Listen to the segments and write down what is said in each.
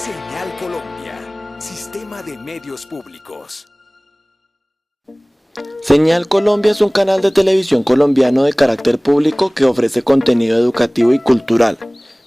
Señal Colombia, Sistema de Medios Públicos. Señal Colombia es un canal de televisión colombiano de carácter público que ofrece contenido educativo y cultural.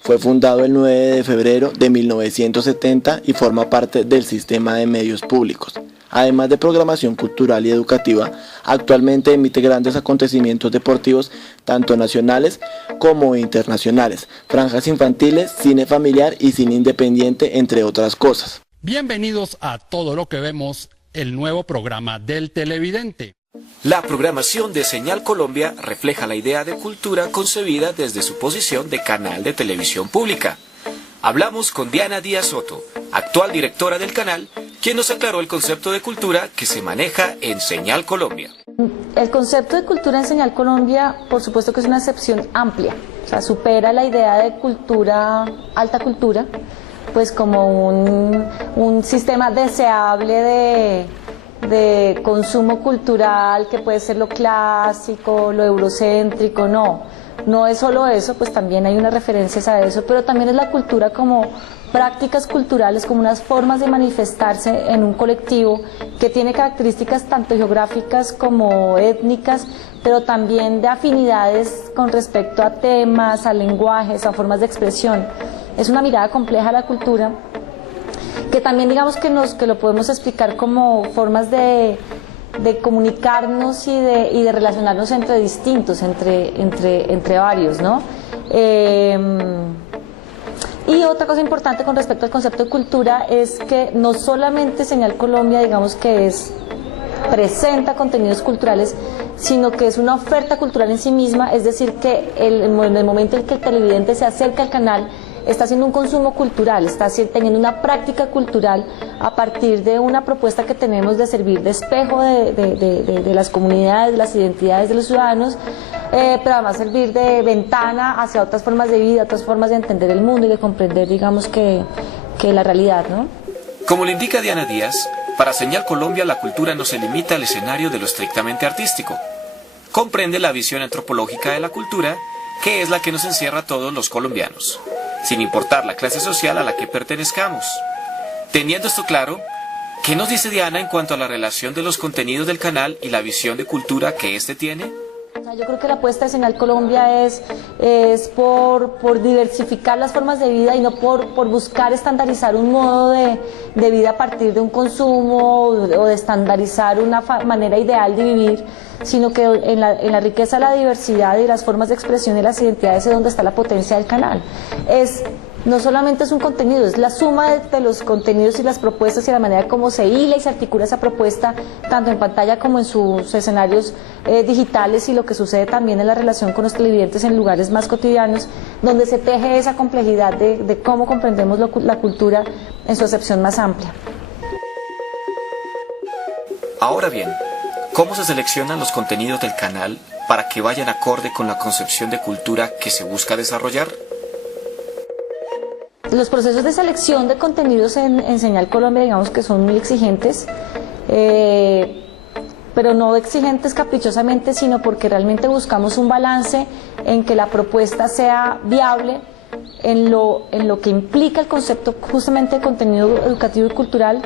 Fue fundado el 9 de febrero de 1970 y forma parte del Sistema de Medios Públicos. Además de programación cultural y educativa, actualmente emite grandes acontecimientos deportivos, tanto nacionales como internacionales, franjas infantiles, cine familiar y cine independiente, entre otras cosas. Bienvenidos a Todo lo que vemos, el nuevo programa del televidente. La programación de Señal Colombia refleja la idea de cultura concebida desde su posición de canal de televisión pública. Hablamos con Diana Díaz Soto, actual directora del canal, quien nos aclaró el concepto de cultura que se maneja en Señal Colombia. El concepto de cultura en Señal Colombia, por supuesto que es una acepción amplia, o sea, supera la idea de cultura, alta cultura, pues como un sistema deseable de consumo cultural que puede ser lo clásico, lo eurocéntrico. No es solo eso, pues también hay unas referencias a eso, pero también es la cultura como prácticas culturales, como unas formas de manifestarse en un colectivo que tiene características tanto geográficas como étnicas, pero también de afinidades con respecto a temas, a lenguajes, a formas de expresión. Es una mirada compleja a la cultura, que también digamos que lo podemos explicar como formas de comunicarnos y de relacionarnos entre distintos, entre varios, ¿no? Y otra cosa importante con respecto al concepto de cultura es que no solamente Señal Colombia, digamos que presenta contenidos culturales, sino que es una oferta cultural en sí misma, es decir, que en el momento en que el televidente se acerca al canal, está haciendo un consumo cultural, está teniendo una práctica cultural a partir de una propuesta que tenemos de servir de espejo de las comunidades, de las identidades de los ciudadanos, pero además servir de ventana hacia otras formas de vida, otras formas de entender el mundo y de comprender, digamos, que la realidad, ¿no? Como le indica Diana Díaz, para Señal Colombia la cultura no se limita al escenario de lo estrictamente artístico. Comprende la visión antropológica de la cultura, que es la que nos encierra a todos los colombianos, sin importar la clase social a la que pertenezcamos. Teniendo esto claro, ¿qué nos dice Diana en cuanto a la relación de los contenidos del canal y la visión de cultura que éste tiene? Yo creo que la apuesta de Señal Colombia es por diversificar las formas de vida y no por buscar estandarizar un modo de vida a partir de un consumo o de estandarizar una manera ideal de vivir, sino que en la riqueza de la diversidad y las formas de expresión y las identidades es donde está la potencia del canal. No solamente es un contenido, es la suma de los contenidos y las propuestas y la manera como se hila y se articula esa propuesta, tanto en pantalla como en sus escenarios digitales, y lo que sucede también en la relación con los televidentes en lugares más cotidianos, donde se teje esa complejidad de cómo comprendemos la cultura en su acepción más amplia. Ahora bien, ¿cómo se seleccionan los contenidos del canal para que vayan acorde con la concepción de cultura que se busca desarrollar? Los procesos de selección de contenidos en Señal Colombia, digamos que son muy exigentes, pero no exigentes caprichosamente, sino porque realmente buscamos un balance en que la propuesta sea viable en lo que implica el concepto justamente de contenido educativo y cultural,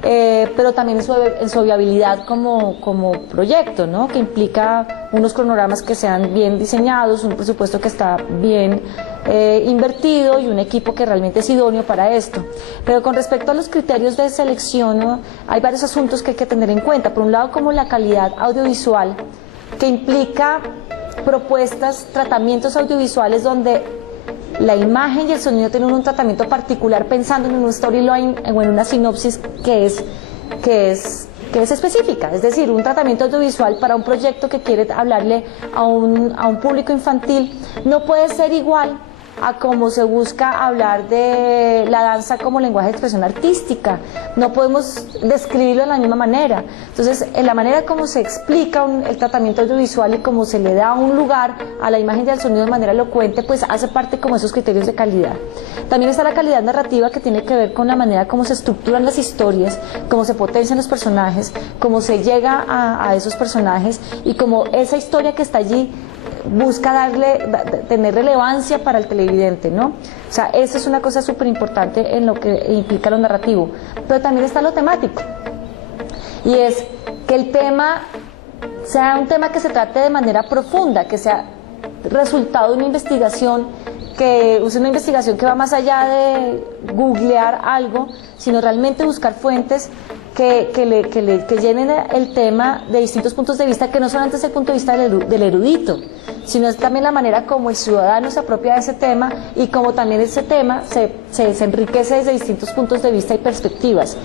pero también en su viabilidad como proyecto, ¿no? Que implica unos cronogramas que sean bien diseñados, un presupuesto que está bien invertido y un equipo que realmente es idóneo para esto. Pero con respecto a los criterios de selección, ¿no? Hay varios asuntos que hay que tener en cuenta. Por un lado, como la calidad audiovisual, que implica propuestas, tratamientos audiovisuales donde la imagen y el sonido tienen un tratamiento particular, pensando en un storyline o en una sinopsis que es específica, es decir, un tratamiento audiovisual para un proyecto que quiere hablarle a un público infantil no puede ser igual a cómo se busca hablar de la danza como lenguaje de expresión artística. No podemos describirlo de la misma manera. Entonces, en la manera como se explica el tratamiento audiovisual y cómo se le da un lugar a la imagen y al sonido de manera elocuente, pues hace parte como esos criterios de calidad. También está la calidad narrativa, que tiene que ver con la manera como se estructuran las historias, cómo se potencian los personajes, cómo se llega a esos personajes y cómo esa historia que está allí busca tener relevancia para el televidente, ¿no? O sea, eso es una cosa súper importante en lo que implica lo narrativo. Pero también está lo temático. Y es que el tema sea un tema que se trate de manera profunda, que sea resultado de una investigación, que use una investigación que va más allá de googlear algo, sino realmente buscar fuentes que llenen el tema de distintos puntos de vista, que no solamente es el punto de vista del erudito, sino es también la manera como el ciudadano se apropia de ese tema y como también ese tema se enriquece desde distintos puntos de vista y perspectivas.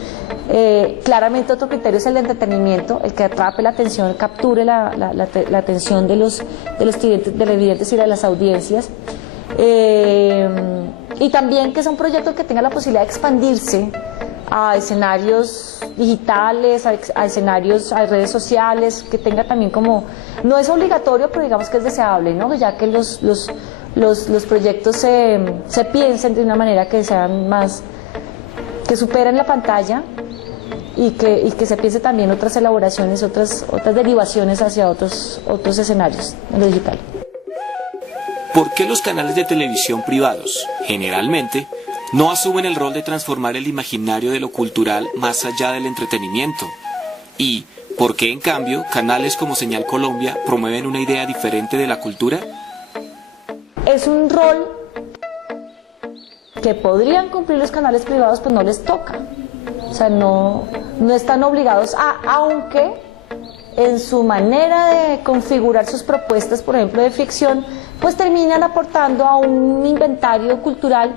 Claramente otro criterio es el de entretenimiento, el que atrape la atención, capture la atención de los televidentes y de las audiencias. Y también que sea un proyecto que tenga la posibilidad de expandirse a escenarios digitales, a escenarios, a redes sociales, que tenga también como, no es obligatorio, pero digamos que es deseable, ¿no? Ya que los proyectos se piensen de una manera que sean más, que superen la pantalla y que se piense también otras elaboraciones, otras derivaciones hacia otros escenarios en lo digital. ¿Por qué los canales de televisión privados, generalmente, no asumen el rol de transformar el imaginario de lo cultural más allá del entretenimiento? ¿Y por qué, en cambio, canales como Señal Colombia promueven una idea diferente de la cultura? Es un rol que podrían cumplir los canales privados, pues no les toca. O sea, no están obligados aunque en su manera de configurar sus propuestas, por ejemplo, de ficción, pues terminan aportando a un inventario cultural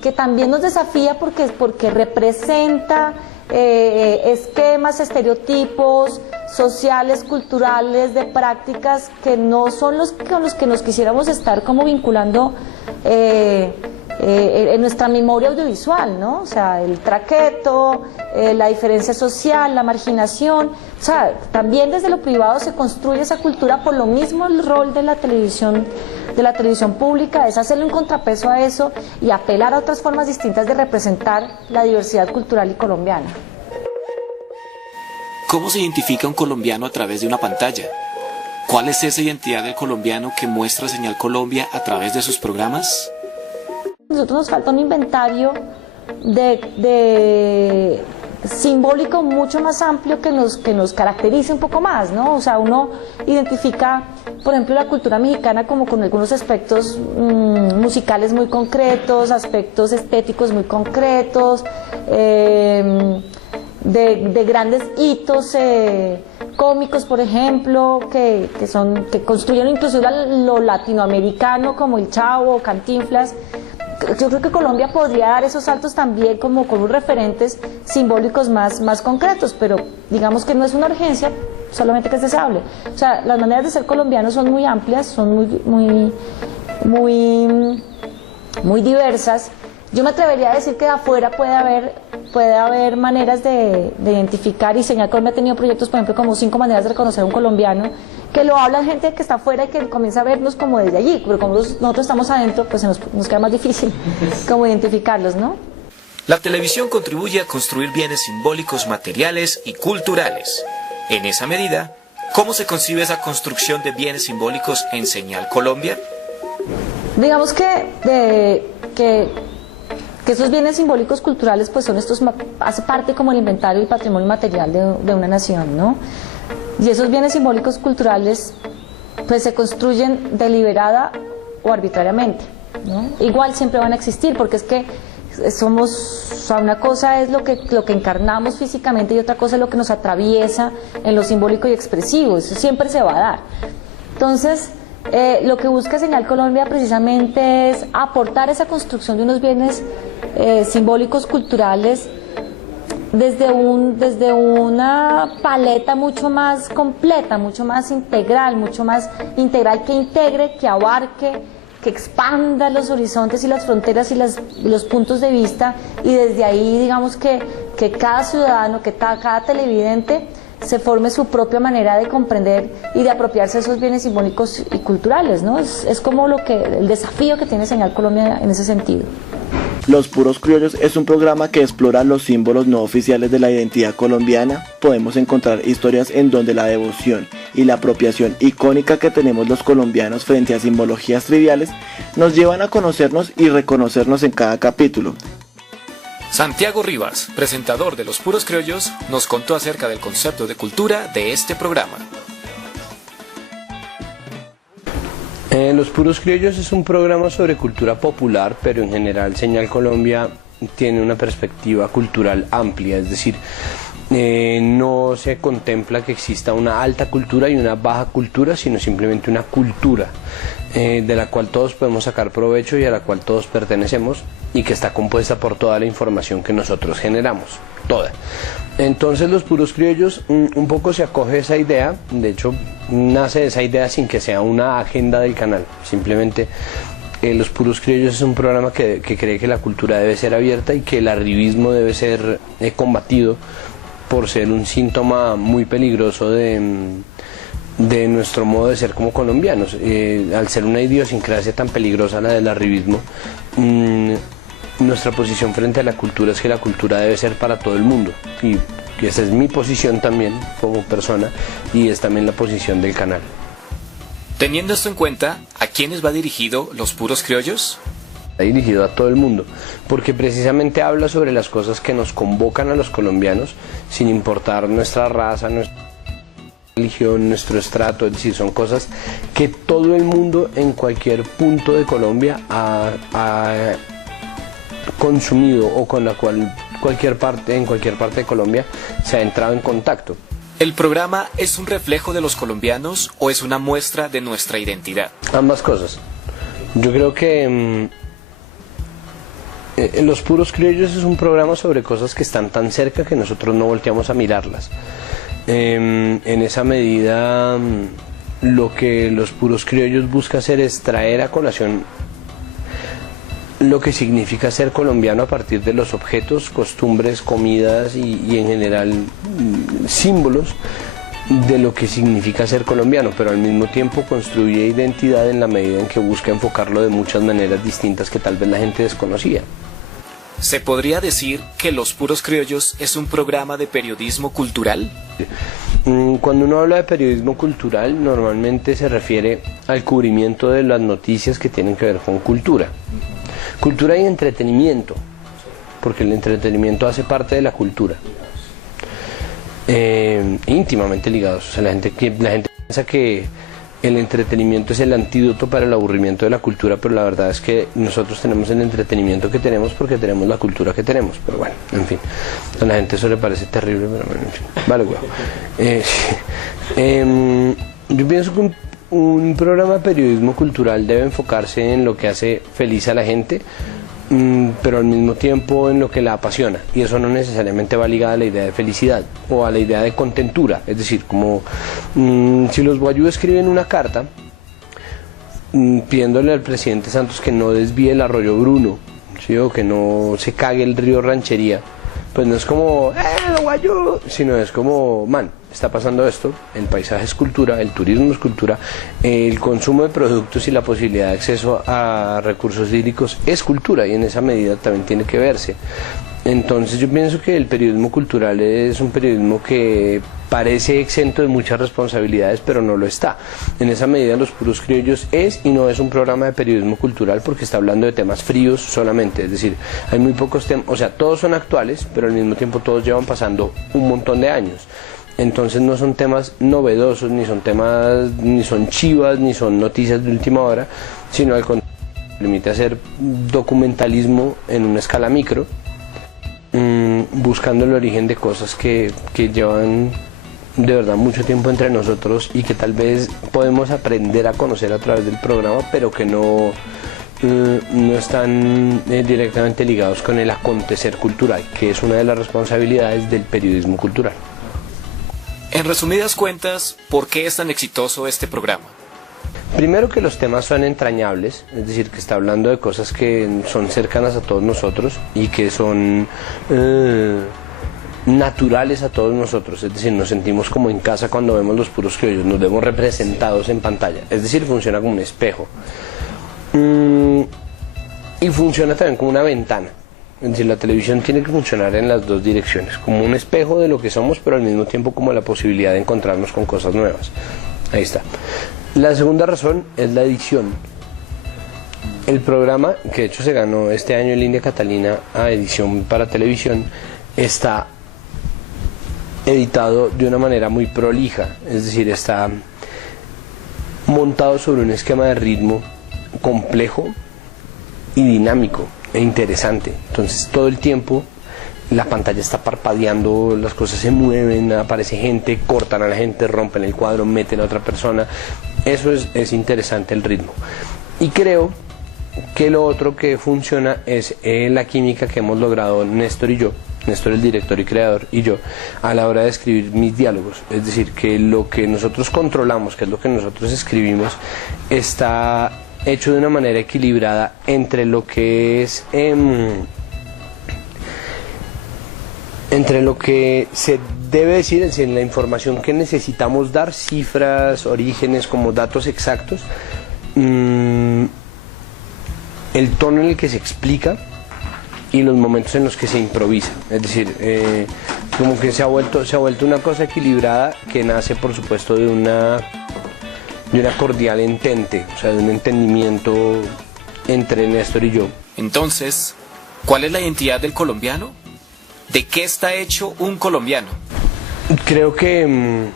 que también nos desafía porque representa esquemas, estereotipos sociales, culturales, de prácticas que no son los con los que nos quisiéramos estar como vinculando en nuestra memoria audiovisual, ¿no? O sea, el traqueto, la diferencia social, la marginación. O sea, también desde lo privado se construye esa cultura. Por lo mismo el rol de la televisión pública es hacerle un contrapeso a eso y apelar a otras formas distintas de representar la diversidad cultural y colombiana. ¿Cómo se identifica un colombiano a través de una pantalla? ¿Cuál es esa identidad del colombiano que muestra Señal Colombia a través de sus programas? A nosotros nos falta un inventario de simbólico mucho más amplio que nos caracterice un poco más, ¿no? O sea, uno identifica, por ejemplo, la cultura mexicana como con algunos aspectos musicales muy concretos, aspectos estéticos muy concretos, de grandes hitos cómicos, por ejemplo, que construyeron inclusive lo latinoamericano, como el Chavo o Cantinflas. Yo creo que Colombia podría dar esos saltos también como con unos referentes simbólicos más concretos, pero digamos que no es una urgencia, solamente que es deseable. O sea, las maneras de ser colombianos son muy amplias, son muy diversas. Yo me atrevería a decir que de afuera puede haber maneras de identificar, y Señal Colombia ha tenido proyectos, por ejemplo, como 5 maneras de reconocer a un colombiano, que lo habla gente que está afuera y que comienza a vernos como desde allí, pero como nosotros estamos adentro, pues nos queda más difícil como identificarlos, ¿no? La televisión contribuye a construir bienes simbólicos, materiales y culturales. En esa medida, ¿cómo se concibe esa construcción de bienes simbólicos en Señal Colombia? Digamos que esos bienes simbólicos culturales pues son hace parte como el inventario y patrimonio material de una nación, ¿no? Y esos bienes simbólicos culturales pues se construyen deliberada o arbitrariamente, ¿no? Igual siempre van a existir, porque es que o sea, una cosa es lo que encarnamos físicamente y otra cosa es lo que nos atraviesa en lo simbólico y expresivo. Eso siempre se va a dar. Entonces, lo que busca Señal Colombia precisamente es aportar esa construcción de unos bienes simbólicos culturales desde una paleta mucho más completa, mucho más integral que integre, que abarque, que expanda los horizontes y las fronteras y los puntos de vista, y desde ahí digamos que cada ciudadano, que cada televidente se forme su propia manera de comprender y de apropiarse de esos bienes simbólicos y culturales, ¿no? Es como el desafío que tiene Señal Colombia en ese sentido. Los Puros Criollos es un programa que explora los símbolos no oficiales de la identidad colombiana. Podemos encontrar historias en donde la devoción y la apropiación icónica que tenemos los colombianos frente a simbologías triviales nos llevan a conocernos y reconocernos en cada capítulo. Santiago Rivas, presentador de Los Puros Criollos, nos contó acerca del concepto de cultura de este programa. Los Puros Criollos es un programa sobre cultura popular, pero en general Señal Colombia tiene una perspectiva cultural amplia, es decir, no se contempla que exista una alta cultura y una baja cultura, sino simplemente una cultura de la cual todos podemos sacar provecho y a la cual todos pertenecemos y que está compuesta por toda la información que nosotros generamos, toda. Entonces Los Puros Criollos un poco se acoge a esa idea, de hecho nace esa idea sin que sea una agenda del canal, simplemente Los Puros Criollos es un programa que cree que la cultura debe ser abierta y que el arribismo debe ser combatido por ser un síntoma muy peligroso de nuestro modo de ser como colombianos. Al ser una idiosincrasia tan peligrosa la del arribismo, nuestra posición frente a la cultura es que la cultura debe ser para todo el mundo, y esa es mi posición también como persona y es también la posición del canal. Teniendo esto en cuenta, ¿a quiénes va dirigido Los Puros Criollos? Está dirigido a todo el mundo, porque precisamente habla sobre las cosas que nos convocan a los colombianos, sin importar nuestra raza, nuestra religión, nuestro estrato, es decir, son cosas que todo el mundo en cualquier punto de Colombia ha consumido o con la cual en cualquier parte de Colombia se ha entrado en contacto. ¿El programa es un reflejo de los colombianos o es una muestra de nuestra identidad? Ambas cosas. Yo creo que Los Puros Criollos es un programa sobre cosas que están tan cerca que nosotros no volteamos a mirarlas. En esa medida, lo que Los Puros Criollos busca hacer es traer a colación lo que significa ser colombiano a partir de los objetos, costumbres, comidas y en general símbolos de lo que significa ser colombiano, pero al mismo tiempo construye identidad en la medida en que busca enfocarlo de muchas maneras distintas que tal vez la gente desconocía. ¿Se podría decir que Los Puros Criollos es un programa de periodismo cultural? Cuando uno habla de periodismo cultural, normalmente se refiere al cubrimiento de las noticias que tienen que ver con cultura. Cultura y entretenimiento, porque el entretenimiento hace parte de la cultura. Íntimamente ligados. O sea, la gente piensa que el entretenimiento es el antídoto para el aburrimiento de la cultura, pero la verdad es que nosotros tenemos el entretenimiento que tenemos porque tenemos la cultura que tenemos. Pero bueno, en fin, a la gente eso le parece terrible, pero bueno, en fin, vale, güey. Yo pienso que un programa de periodismo cultural debe enfocarse en lo que hace feliz a la gente, pero al mismo tiempo en lo que la apasiona, y eso no necesariamente va ligado a la idea de felicidad o a la idea de contentura, es decir, como si los Guayú escriben una carta pidiéndole al presidente Santos que no desvíe el arroyo Bruno, ¿sí? O que no se cague el río Ranchería, pues no es como Guayú, sino es como, man, está pasando esto, el paisaje es cultura, el turismo es cultura, el consumo de productos y la posibilidad de acceso a recursos hídricos es cultura, y en esa medida también tiene que verse. Entonces yo pienso que el periodismo cultural es un periodismo que parece exento de muchas responsabilidades, pero no lo está. En esa medida Los Puros Criollos es y no es un programa de periodismo cultural porque está hablando de temas fríos solamente, es decir, hay muy pocos temas, o sea, todos son actuales, pero al mismo tiempo todos llevan pasando un montón de años. Entonces no son temas novedosos, ni son chivas, ni son noticias de última hora, sino al contrario, permite hacer documentalismo en una escala micro, buscando el origen de cosas que llevan de verdad mucho tiempo entre nosotros y que tal vez podemos aprender a conocer a través del programa, pero que no están directamente ligados con el acontecer cultural, que es una de las responsabilidades del periodismo cultural. En resumidas cuentas, ¿por qué es tan exitoso este programa? Primero, que los temas son entrañables, es decir, que está hablando de cosas que son cercanas a todos nosotros y que son naturales a todos nosotros, es decir, nos sentimos como en casa cuando vemos Los Puros Criollos, nos vemos representados en pantalla, es decir, funciona como un espejo. y funciona también como una ventana. Es decir, la televisión tiene que funcionar en las dos direcciones, como un espejo de lo que somos, pero al mismo tiempo como la posibilidad de encontrarnos con cosas nuevas. Ahí está. La segunda razón es la edición. El programa, que de hecho se ganó este año en Línea Catalina a edición para televisión, está editado de una manera muy prolija, es decir, está montado sobre un esquema de ritmo complejo y dinámico e interesante. Entonces todo el tiempo la pantalla está parpadeando, las cosas se mueven, aparece gente, cortan a la gente, rompen el cuadro, meten a otra persona. Eso es interesante, el ritmo. Y creo que lo otro que funciona es la química que hemos logrado Néstor y yo, Néstor el director y creador y yo, a la hora de escribir mis diálogos. Es decir, que lo que nosotros controlamos, que es lo que nosotros escribimos, está hecho de una manera equilibrada entre lo que es entre lo que se debe decir, es decir, la información que necesitamos dar, cifras, orígenes, como datos exactos, el tono en el que se explica y los momentos en los que se improvisa. Es decir, como que se ha vuelto una cosa equilibrada que nace, por supuesto, de una cordial entente, o sea, de un entendimiento entre Néstor y yo. Entonces, ¿cuál es la identidad del colombiano? ¿De qué está hecho un colombiano? Creo que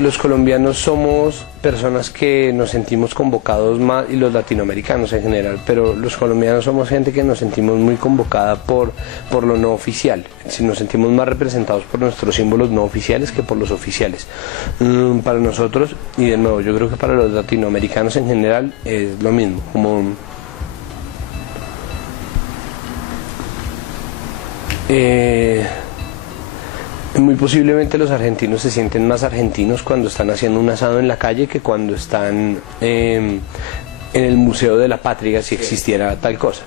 los colombianos somos personas que nos sentimos convocados más, y los latinoamericanos en general, pero los colombianos somos gente que nos sentimos muy convocada por lo no oficial. Si nos sentimos más representados por nuestros símbolos no oficiales que por los oficiales. Para nosotros, y de nuevo, yo creo que para los latinoamericanos en general es lo mismo, como muy posiblemente los argentinos se sienten más argentinos cuando están haciendo un asado en la calle que cuando están en el Museo de la Patria, si existiera tal cosa.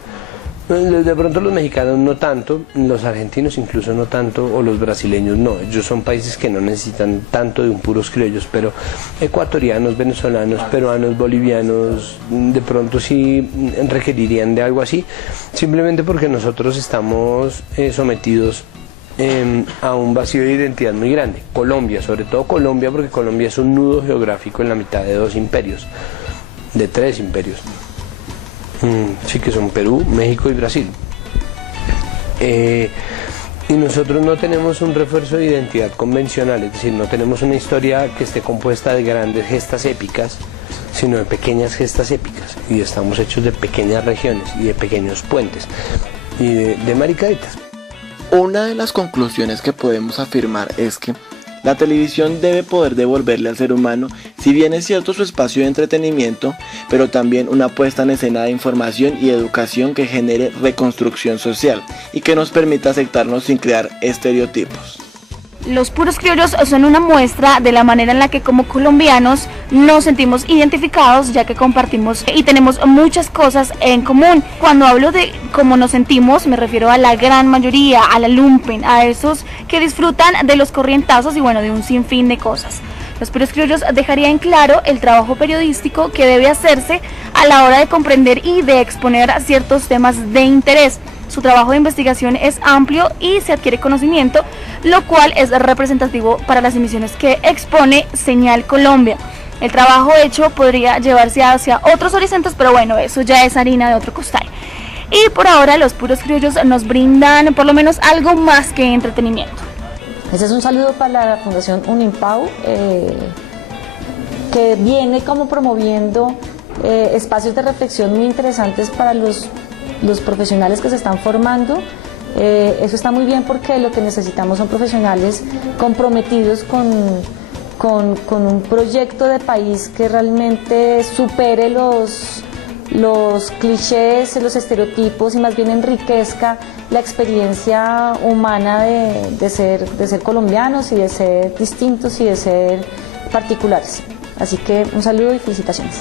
De pronto los mexicanos no tanto, los argentinos incluso no tanto, o los brasileños no. Ellos son países que no necesitan tanto de un puros criollos, pero ecuatorianos, venezolanos, peruanos, bolivianos, de pronto sí requerirían de algo así, simplemente porque nosotros estamos sometidos a un vacío de identidad muy grande. Colombia, sobre todo Colombia, porque Colombia es un nudo geográfico en la mitad de dos imperios, de tres imperios. Sí, que son Perú, México y Brasil. Y nosotros no tenemos un refuerzo de identidad convencional, es decir, no tenemos una historia que esté compuesta de grandes gestas épicas, sino de pequeñas gestas épicas, y estamos hechos de pequeñas regiones y de pequeños puentes y de maricaditas. Una de las conclusiones que podemos afirmar es que la televisión debe poder devolverle al ser humano, si bien es cierto, su espacio de entretenimiento, pero también una puesta en escena de información y educación que genere reconstrucción social y que nos permita aceptarnos sin crear estereotipos. Los puros criollos son una muestra de la manera en la que como colombianos nos sentimos identificados, ya que compartimos y tenemos muchas cosas en común. Cuando hablo de cómo nos sentimos, me refiero a la gran mayoría, a la lumpen, a esos que disfrutan de los corrientazos y bueno, de un sinfín de cosas. Los puros criollos dejaría en claro el trabajo periodístico que debe hacerse a la hora de comprender y de exponer ciertos temas de interés. Su trabajo de investigación es amplio y se adquiere conocimiento, lo cual es representativo para las emisiones que expone Señal Colombia. El trabajo hecho podría llevarse hacia otros horizontes, pero bueno, eso ya es harina de otro costal. Y por ahora los puros criollos nos brindan por lo menos algo más que entretenimiento. Ese es un saludo para la Fundación Unimpau, que viene como promoviendo espacios de reflexión muy interesantes para los profesionales que se están formando. Eso está muy bien porque lo que necesitamos son profesionales comprometidos con un proyecto de país que realmente supere los clichés, los estereotipos y más bien enriquezca la experiencia humana de ser colombianos y de ser distintos y de ser particulares. Así que un saludo y felicitaciones.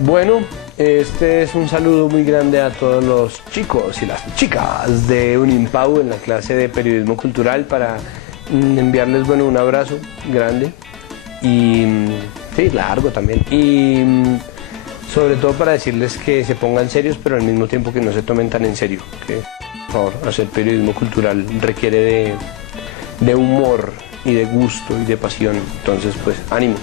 Bueno, este es un saludo muy grande a todos los chicos y las chicas de Unimpau en la clase de periodismo cultural, para enviarles, bueno, un abrazo grande y sí, largo también, y Sobre todo para decirles que se pongan serios, pero al mismo tiempo que no se tomen tan en serio. Que, por favor, hacer periodismo cultural requiere de humor y de gusto y de pasión. Entonces, pues, ánimo.